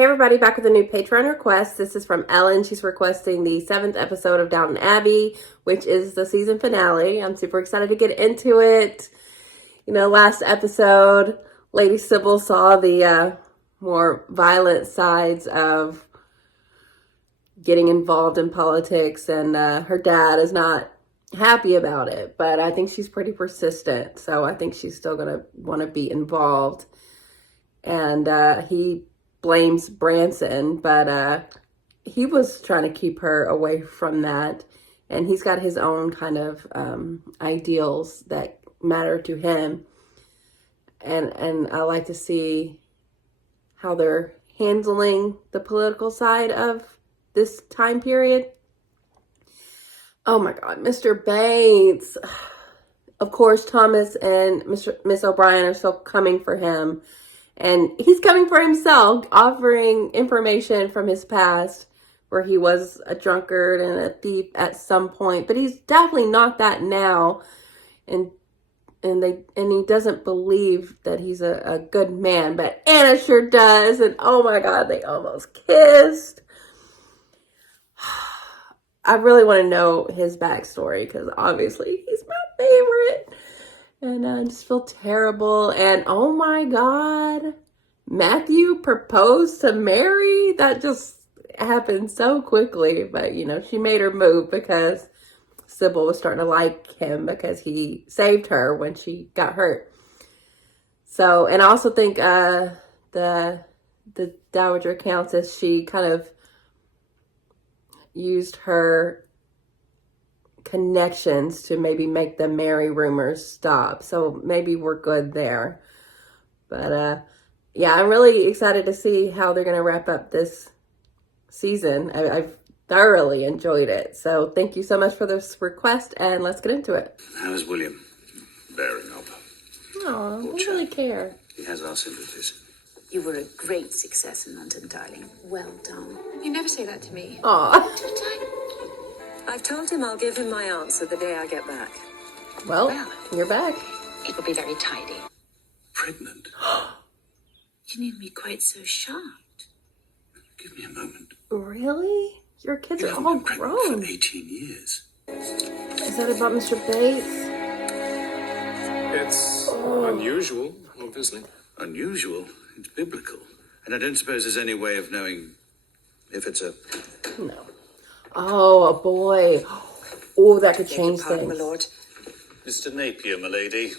Hey everybody, back with a new Patreon request. This is from Ellen. She's requesting the 7th episode of Downton Abbey, which is the season finale. I'm super excited to get into it. You know, last episode, Lady Sybil saw the more violent sides of getting involved in politics, and her dad is not happy about it, but I think she's pretty persistent, so I think she's still going to want to be involved. And he blames Branson, but he was trying to keep her away from that, and he's got his own kind of ideals that matter to him, and I like to see how they're handling the political side of this time period. Oh my God, Mr. Bates. Of course, Thomas and Miss O'Brien are still coming for him. And he's coming for himself, offering information from his past where he was a drunkard and a thief at some point. But he's definitely not that now. And he doesn't believe that he's a good man. But Anna sure does. And oh my God, they almost kissed. I really want to know his backstory because obviously he's my favorite. And I just feel terrible. And oh my God, Matthew proposed to Mary. That just happened so quickly. But, you know, she made her move because Sybil was starting to like him because he saved her when she got hurt. So, and I also think the Dowager Countess, she kind of used her connections to maybe make the Mary rumors stop. So maybe we're good there. But yeah, I'm really excited to see how they're going to wrap up this season. I've thoroughly enjoyed it. So thank you so much for this request, and let's get into it. How's William? Bearing up. Oh, I really care. He has our sympathies. You were a great success in London, darling. Well done. You never say that to me. Aw. I've told him I'll give him my answer the day I get back. Well, you're back. It will be very tidy. Pregnant? You need me quite so shocked. Give me a moment. Really? Your kids You are haven't all been pregnant grown. for 18 years. Is that about Mr. Bates? It's unusual, obviously. Unusual? It's biblical. And I don't suppose there's any way of knowing if it's a... No. Oh, a boy. Oh, that could change Pardon, things. my lord. Mr. Napier, my lady.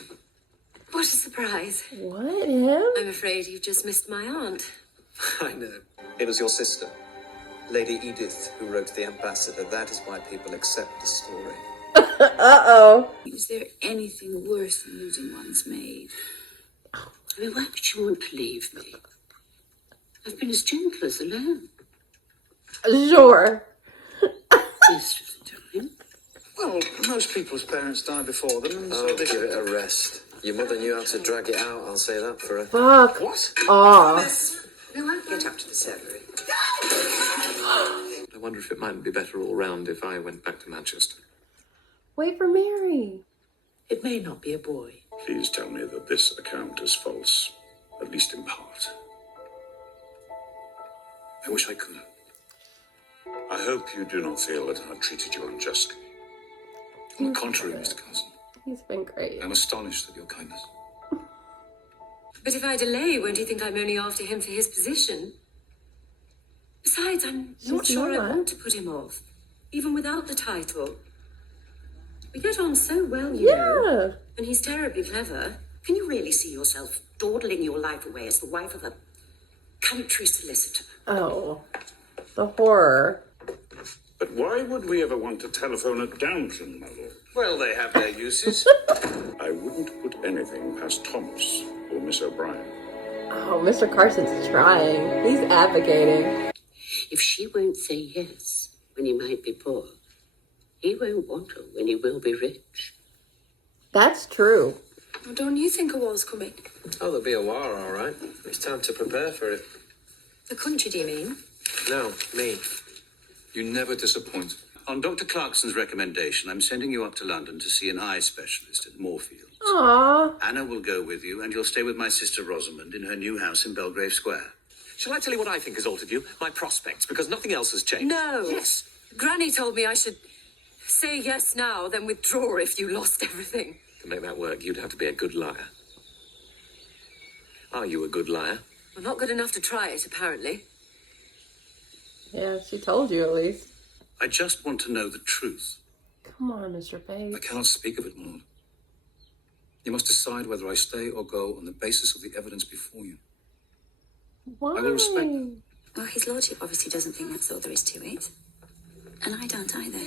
What a surprise. What, him? I'm afraid you've just missed my aunt. I know. It was your sister, Lady Edith, who wrote The Ambassador. That is why people accept the story. Uh-oh. Is there anything worse than losing one's maid? I mean, why would you want to leave me? I've been as gentle as a lamb Sure. most of the time. Well, most people's parents die before them, and so they... Give it a rest. Your mother knew how to drag it out, I'll say that for her. Fuck What? off. No, I'll get up to the servery. I wonder if it might be better all round if I went back to Manchester. Wait for Mary. It may not be a boy. Please tell me that this account is false, at least in part. I wish I could. I hope you do not feel that I treated you unjustly. On the contrary, Mr. Carson, He's been great. I'm astonished at your kindness. But if I delay, won't he think I'm only after him for his position? Besides, I'm not She's sure I not. want to put him off, even without the title. We get on so well, you Yeah. know. And he's terribly clever. Can you really see yourself dawdling your life away as the wife of a country solicitor? Oh, the horror. But why would we ever want to telephone at Downton, my lord? Well, they have their uses. I wouldn't put anything past Thomas or Miss O'Brien. Oh, Mr. Carson's trying. He's advocating. If she won't say yes when he might be poor, he won't want her when he will be rich. That's true. Well, don't you think a war's coming? Oh, there'll be a war, all right. It's time to prepare for it. The country, do you mean? No, me. You never disappoint. On Dr. Clarkson's recommendation, I'm sending you up to London to see an eye specialist at Moorfields. Aww. Anna will go with you, and you'll stay with my sister Rosamond in her new house in Belgrave Square. Shall I tell you what I think has altered you? My prospects, because nothing else has changed. No. Yes. Granny told me I should say yes now, then withdraw if you lost everything. To make that work, you'd have to be a good liar. Are you a good liar? I'm not good enough to try it, apparently. Yeah, she told you at least. I just want to know the truth. Come on, Mr. I Bates. cannot speak of it, my lord. You must decide whether I stay or go on the basis of the evidence before you. Why? I will respect that. Well, his lordship obviously doesn't think that's all there is to it. And I don't either.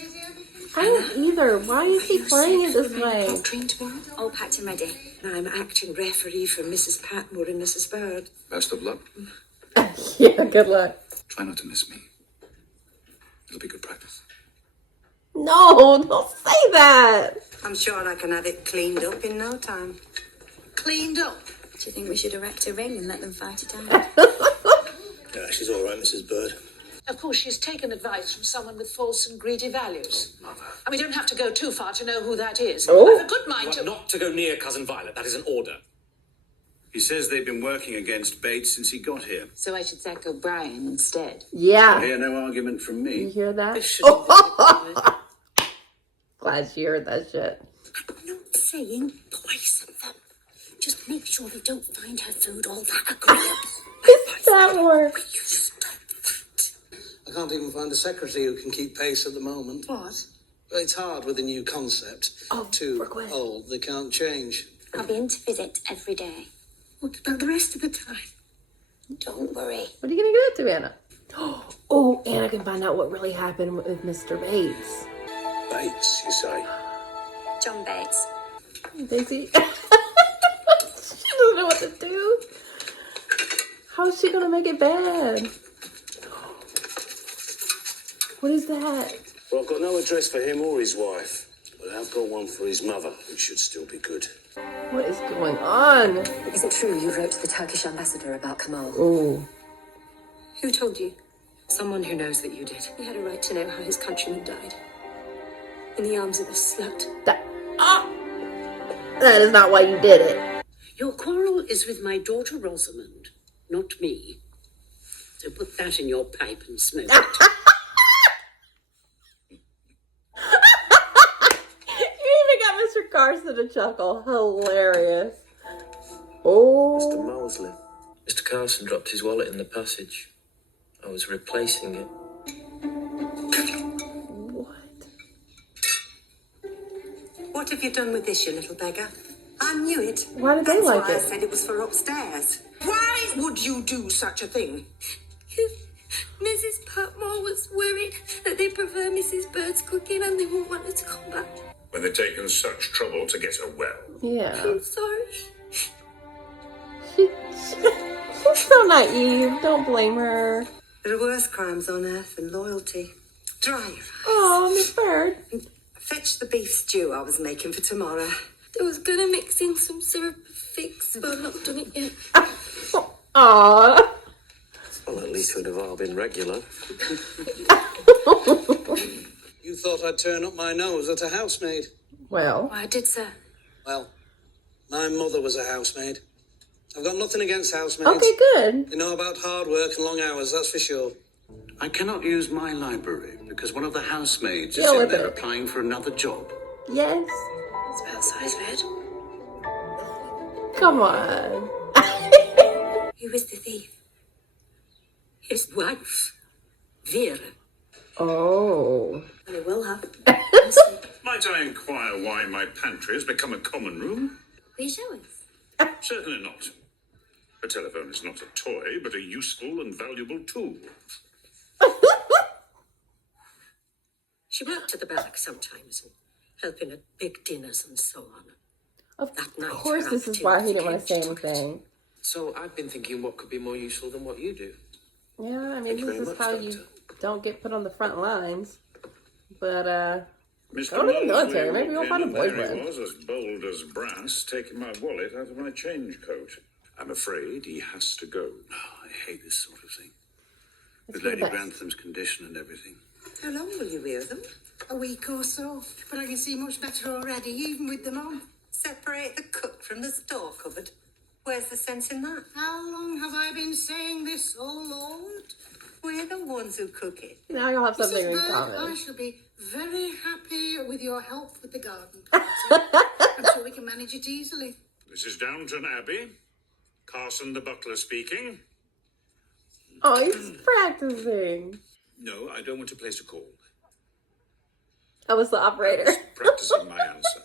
I don't either. Why do you keep playing it this way? Doctrine tomorrow? All packed and ready. I'm acting referee for Mrs. Patmore and Mrs. Bird. Best of luck. Yeah, good luck. Try not to miss me. It'll be good practice. No, don't say that. I'm sure I can have it cleaned up in no time. Cleaned up? Do you think we should erect a ring and let them fight it out? Yeah, she's all right, Mrs. Bird. Of course, she's taken advice from someone with false and greedy values. And we don't have to go too far to know who that is. Oh. I have a good mind to... Not to go near Cousin Violet. That is an order. He says they've been working against Bates since he got here. So I should sack O'Brien instead. Yeah. I hear no argument from You me. hear that? Glad she heard that shit. I'm not saying poison them. Just make sure they don't find her food all that agreeable. That word. Will you stop that? I can't even find a secretary who can keep pace at the moment. What? Well, it's hard with a new concept. Oh, Too Brooklyn. old, they can't change. I'll be in to visit every day. What about the rest of the time? Don't worry. What are you gonna get to, Anna? Oh, Anna can find out what really happened with Mr. Bates. Bates, you say? John Bates. Daisy. She doesn't know what to do. How's she gonna make it bad? What is that? Well, I've got no address for him or his wife, but I've got one for his mother, which should still be good. What is going on? Is it true you wrote to the Turkish ambassador about Kamal? Oh. Who told you? Someone who knows that you did. He had a right to know how his countryman died. In the arms of a slut. That is not why you did it. Your quarrel is with my daughter Rosamond, not me. So put that in your pipe and smoke it. You even got Mr. Carson to chuckle. Hilarious. Oh. Mr. Molesley. Mr. Carson dropped his wallet in the passage. I was replacing it. What? What have you done with this, you little beggar? I knew it. Why did they That's like why it? I said it was for upstairs. Why would you do such a thing? Mrs. Patmore was worried that they prefer Mrs. Bird's cooking and they won't want her to come back. When they've taken such trouble to get her well. Yeah. I'm sorry. She's so naive. Don't blame her. There are worse crimes on earth than loyalty. Dry your eyes. Oh, Miss Bird. Fetch the beef stew I was making for tomorrow. I was gonna mix in some syrup and figs, but I've not done it yet. Aw. Well, at least we'd have all been regular. You thought I'd turn up my nose at a housemaid? Well. I did, sir. Well, my mother was a housemaid. I've got nothing against housemaids. Okay, good. They know about hard work and long hours, that's for sure. I cannot use my library because one of the housemaids is Deal in with there it. applying for another job. Yes. It's about size red. Come on. Who was the thief? His wife, Vera. Oh. They will have. Might I inquire why my pantry has become a common room? Will you show us? Certainly not. A telephone is not a toy, but a useful and valuable tool. She worked at the back sometimes, and helping at big dinners and so on. Of That night, course, her this is why he didn't want to say appetite became anything. So I've been thinking what could be more useful than what you do. Yeah, I mean, Thank you this very is much, how Doctor. you don't get put on the front lines. But, Mr. Go to the military, Molesley maybe you'll walked find a in and there boyfriend. he was, as bold as brass, taking my wallet out of my change coat. I'm afraid he has to go. Oh, I hate this sort of thing. It's With for the Lady best. Grantham's condition and everything. How long will you wear them? A week or so. But I can see much better already, even with them on. Separate the cook from the store cupboard. Where's the sense in that? How long have I been saying this, oh Lord? We're the ones who cook it. Now you'll have something Mrs. in Bird, I common. shall be very happy with your help with the garden party. I'm sure we can manage it easily. This is Downton Abbey. Carson the butler speaking. Oh, he's practicing. No, I don't want to place a call. I was the operator. Practicing my answer.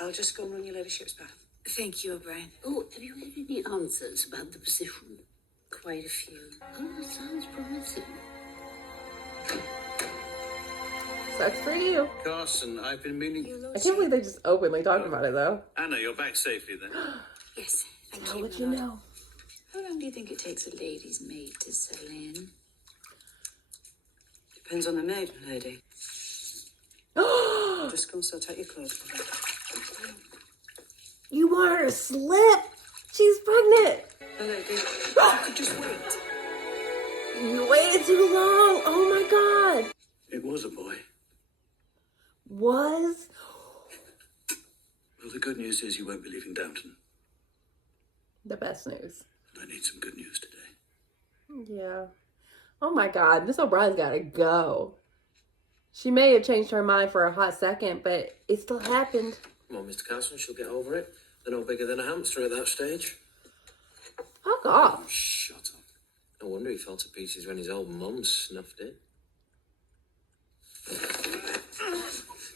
I'll just go and run your ladyship's bath. Thank you, O'Brien. Oh, have you had any answers about the position? Quite a few. Oh, that sounds promising. Sucks for you. Carson, I've been meaning... I can't believe they just openly talked about it, though. Anna, you're back safely then. Yes, thank How you. would you know? How long do you think it takes a lady's maid to settle in? Depends on the maid, my lady. Just go and sort out your clothes. You want her to slip? She's pregnant. My lady, you could just wait. You waited too long. Oh my God. It was a boy. Was? Well, the good news is you won't be leaving Downton. The best news. I need some good news today. Yeah. Oh my God. Miss O'Brien's got to go. She may have changed her mind for a hot second, but it still happened. Come on, Mr. Carson, she'll get over it. They're no bigger than a hamster at that stage. Fuck off. Shut up. No wonder he fell to pieces when his old mum snuffed it.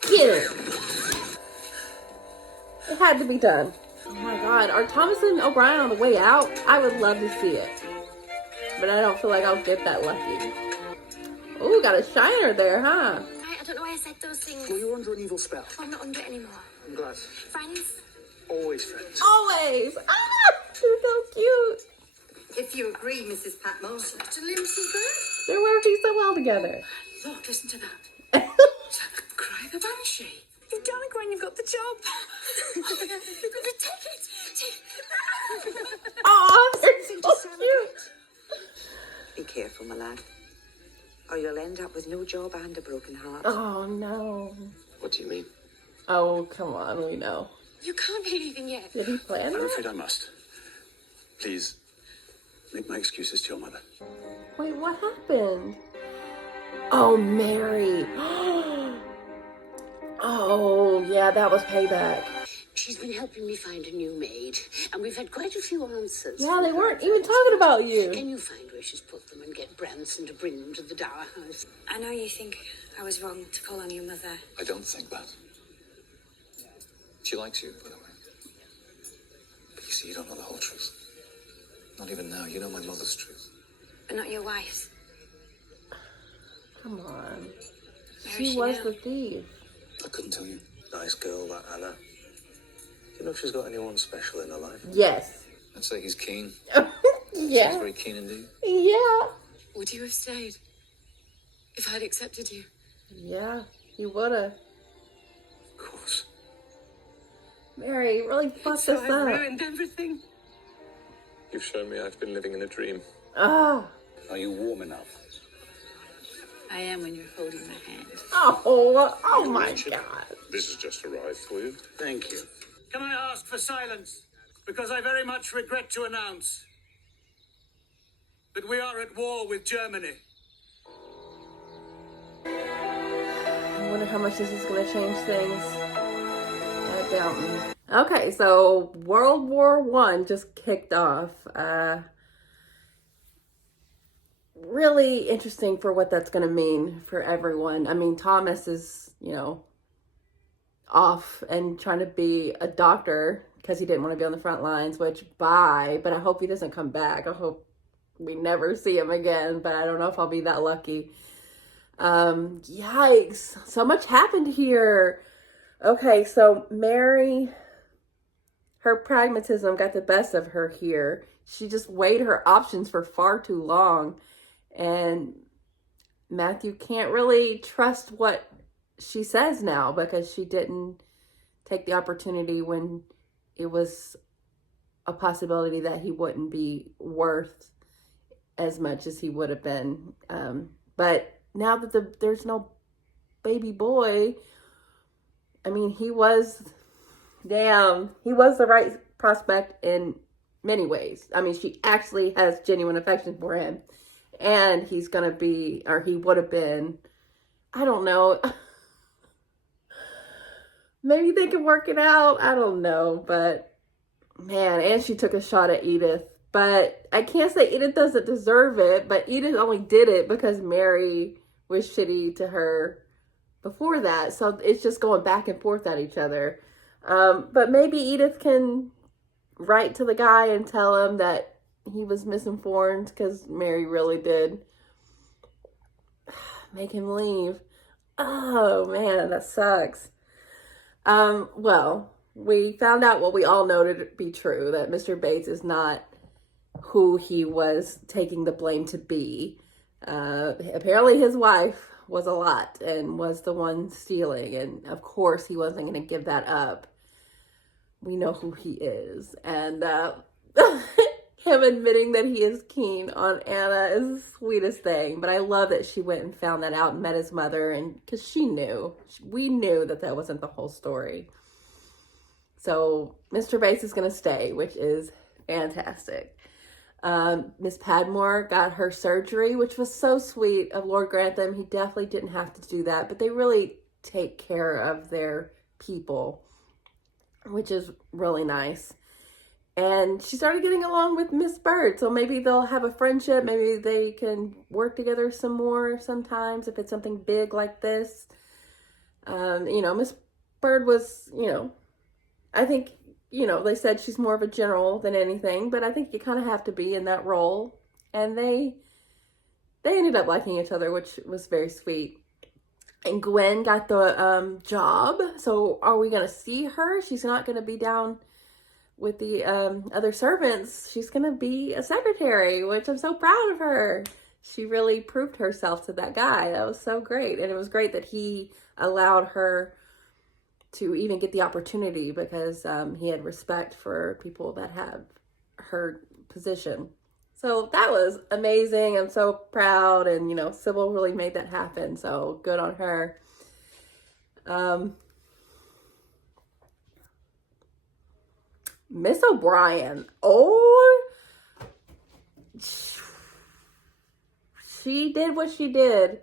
Get him. It had to be done. Oh my God. Are Thomas and O'Brien on the way out? I would love to see it. But I don't feel like I'll get that lucky. Ooh, got a shiner there, huh? I don't know why I said those things. Well, you're under an evil spell. I'm not under it anymore. I'm glad. Friends? Always friends. Always. Ah, you're so cute. If you agree, Mrs. Patmore. Such a limsy bird. They're working so well together. Look, listen to that. It's like a cry of a banshee. You've done it, Gwen. You've got the job. Take it. Take it. Oh, they're so cute. Be careful, my lad, or you'll end up with no job and a broken heart. Oh, no. What do you mean? Oh, come on. We know. You can't be leaving yet. Did he plan I'm that? afraid I must. Please, make my excuses to your mother. Wait, what happened? Oh, Mary. Oh, yeah, that was payback. She's been helping me find a new maid, and we've had quite a few answers. Yeah, they weren't even talking about you. Can you find where she's put them and get Branson to bring them to the Dower House? I know you think I was wrong to call on your mother. I don't think that. She likes you, by the way. But you see, you don't know the whole truth. Not even now. You know my mother's truth. But not your wife's. Come on. Mary, She was knew. the thief. I couldn't tell you. Nice girl, that Anna. Do you know if she's got anyone special in her life? Yes. I'd say he's keen. Yeah. She's very keen indeed. Yeah. Would you have stayed if I'd accepted you? Yeah, he would've. Of course. Mary, really fucked So us I've up. ruined everything. You've shown me I've been living in a dream. Ah. Are you warm enough? I am when you're holding my hand. Oh my God. This has just arrived for you. Thank you. Can I ask for silence? Because I very much regret to announce that we are at war with Germany. I wonder how much this is going to change things at Downton. Okay, so World War I just kicked off. Really interesting for what that's going to mean for everyone. I mean, Thomas is, off and trying to be a doctor because he didn't want to be on the front lines, which bye, but I hope he doesn't come back. I hope we never see him again, but I don't know if I'll be that lucky. Yikes. So much happened here. Okay, so Mary, her pragmatism got the best of her here. She just weighed her options for far too long. And Matthew can't really trust what she says now because she didn't take the opportunity when it was a possibility that he wouldn't be worth as much as he would have been. But now that there's no baby boy, I mean, he was the right prospect in many ways. I mean, she actually has genuine affection for him. And he's gonna be, or he would have been, I don't know. Maybe they can work it out. I don't know. But, man, and she took a shot at Edith. But I can't say Edith doesn't deserve it. But Edith only did it because Mary was shitty to her before that. So it's just going back and forth at each other. But maybe Edith can write to the guy and tell him that he was misinformed because Mary really did make him leave. Oh, man, that sucks. Well, we found out what we all know to be true, that Mr. Bates is not who he was taking the blame to be. Apparently his wife was a lot and was the one stealing, and of course he wasn't going to give that up. We know who he is, and him admitting that he is keen on Anna is the sweetest thing. But I love that she went and found that out and met his mother, and because we knew that wasn't the whole story. So Mr. Bates is going to stay, which is fantastic. Miss Padmore got her surgery, which was so sweet of Lord Grantham. He definitely didn't have to do that, but they really take care of their people, which is really nice. And she started getting along with Miss Bird, so maybe they'll have a friendship. Maybe they can work together some more sometimes if it's something big like this. Miss Bird was, I think, they said she's more of a general than anything, but I think you kind of have to be in that role. And they ended up liking each other, which was very sweet. And Gwen got the job, so are we going to see her? She's not going to be down with the other servants. She's going to be a secretary, which I'm so proud of her. She really proved herself to that guy. That was so great. And it was great that he allowed her to even get the opportunity because he had respect for people that have her position. So that was amazing. I'm so proud. And, Sybil really made that happen. So good on her. Miss O'Brien. Oh, she did what she did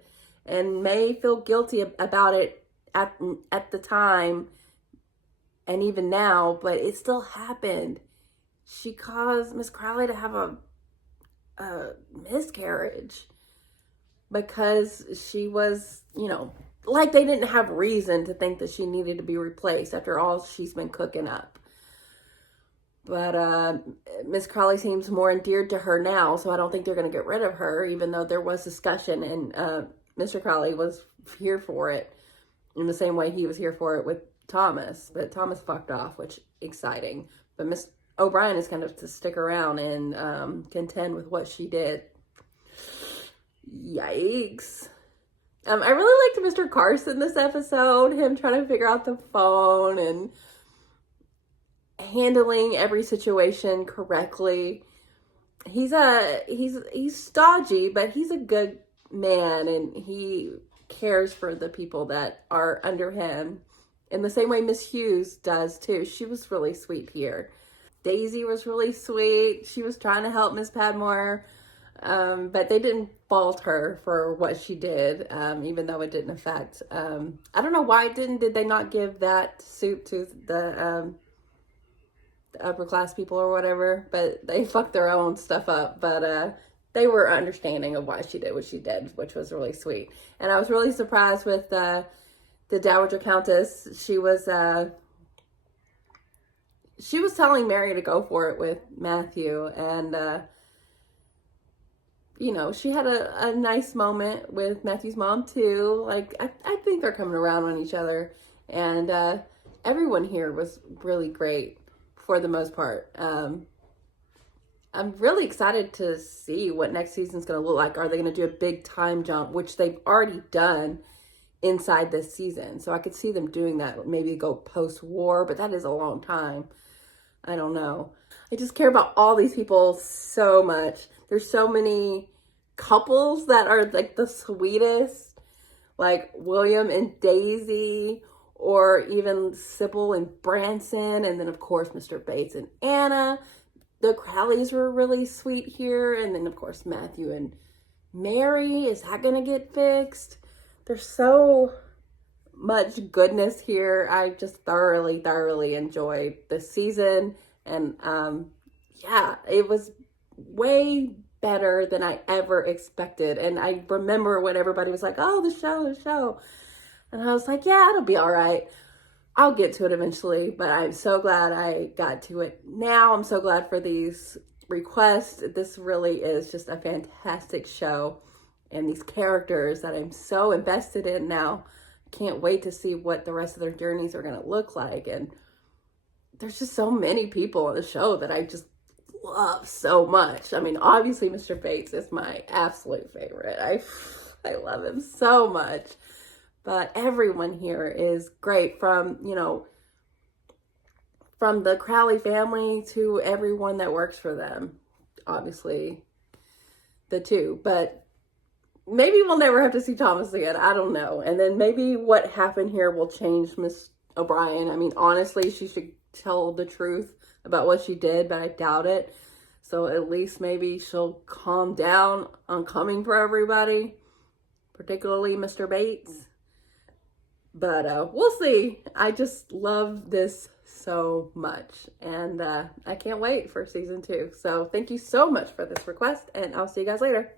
and may feel guilty about it at the time and even now, but it still happened. She caused Miss Crowley to have a miscarriage because she was, like they didn't have reason to think that she needed to be replaced after all she's been cooking up. But Miss Crowley seems more endeared to her now, so I don't think they're going to get rid of her, even though there was discussion and Mr. Crowley was here for it in the same way he was here for it with Thomas. But Thomas fucked off, which exciting. But Miss O'Brien is kind of to stick around and contend with what she did. Yikes. I really liked Mr. Carson this episode, him trying to figure out the phone and handling every situation correctly. He's stodgy, but he's a good man and he cares for the people that are under him in the same way Miss Hughes does too. She was really sweet here. Daisy was really sweet. She was trying to help Miss Padmore, but they didn't fault her for what she did, even though it didn't affect. I don't know why did they not give that suit to the upper class people or whatever, but they fucked their own stuff up. But they were understanding of why she did what she did, which was really sweet. And I was really surprised with the Dowager Countess. She was telling Mary to go for it with Matthew, and she had a nice moment with Matthew's mom too. Like I think they're coming around on each other, and everyone here was really great for the most part. I'm really excited to see what next season's going to look like. Are they going to do a big time jump, which they've already done inside this season? So I could see them doing that, maybe go post-war, but that is a long time. I don't know. I just care about all these people so much. There's so many couples that are like the sweetest, like William and Daisy, or even Sybil and Branson, and then of course Mr. Bates and Anna. the Crowleys were really sweet here. And then, of course, Matthew and Mary. Is that going to get fixed? There's so much goodness here. I just thoroughly enjoyed this season. And yeah, it was way better than I ever expected. And I remember when everybody was like, oh, the show. And I was like, yeah, it'll be all right. I'll get to it eventually, but I'm so glad I got to it now. I'm so glad for these requests. This really is just a fantastic show, and these characters that I'm so invested in now. Can't wait to see what the rest of their journeys are going to look like. And there's just so many people on the show that I just love so much. I mean, obviously Mr. Bates is my absolute favorite. I love him so much. But everyone here is great, from, you know, from the Crowley family to everyone that works for them. Obviously, the two. But maybe we'll never have to see Thomas again. I don't know. And then maybe what happened here will change Miss O'Brien. I mean, honestly, she should tell the truth about what she did, but I doubt it. So at least maybe she'll calm down on coming for everybody, particularly Mr. Bates. But we'll see. I just love this so much. And I can't wait for season 2. So thank you so much for this request. And I'll see you guys later.